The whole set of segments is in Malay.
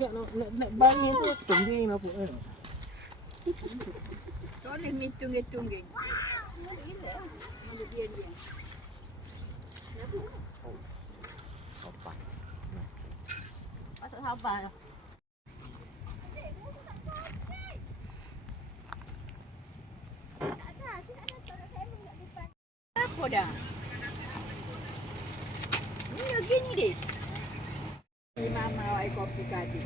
nè nó nè ba miếng chuẩn đi nó phụ ơi đó là mi chung cái chung gì nó đi bắt rồi Apa dah? Ini lagi ni deh. Awak kopi tadi.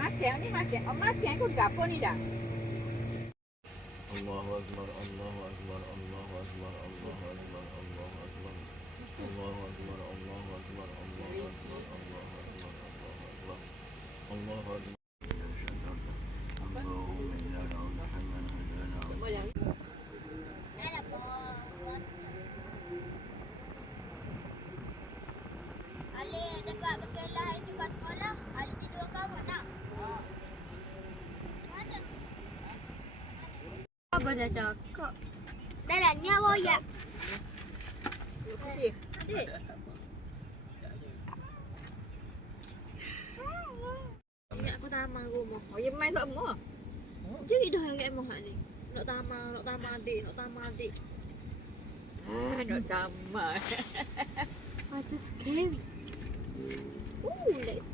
Makan ni makan. Oh makan kau gapo ni dah? Allahu akbar Allahu akbar Allahu akbar Allahu Đây là nha bôi dạ. Aku tak mau rumah. Oh, ya main tak mau. Jadi dah enggak mau ni. Nak tama, nak tama adik, nak tama adik. Ah, nak tama. Macam scary. Ooh, let's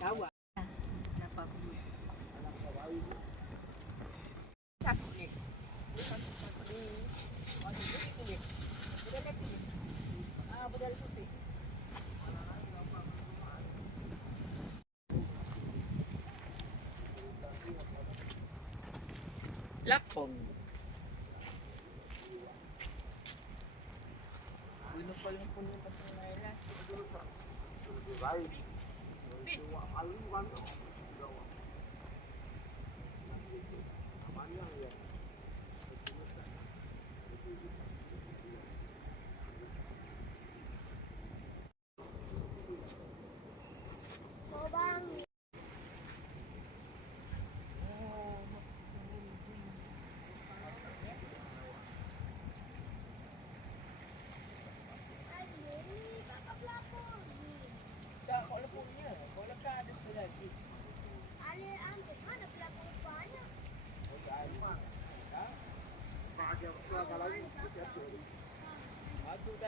Đã quá. lapong. pomme. Bih.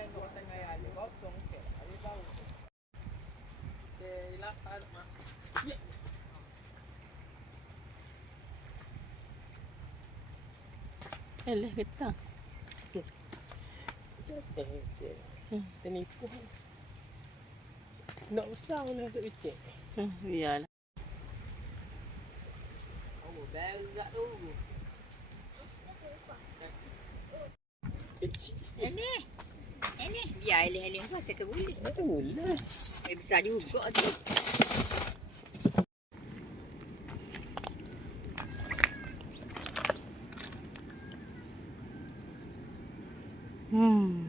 在做生意啊，有搞中介，还有搞，给拉啥子嘛？Ele kita. reta. Já tem, já. Tem nipo. Não usa o nosso vite. Viá. Como bela ini. Biar eleh-eleh apa saya boleh. Itu boleh. Eh besar juga tu. Hmm.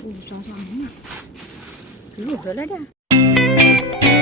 Oh, sama-sama. Ini dah lah dah.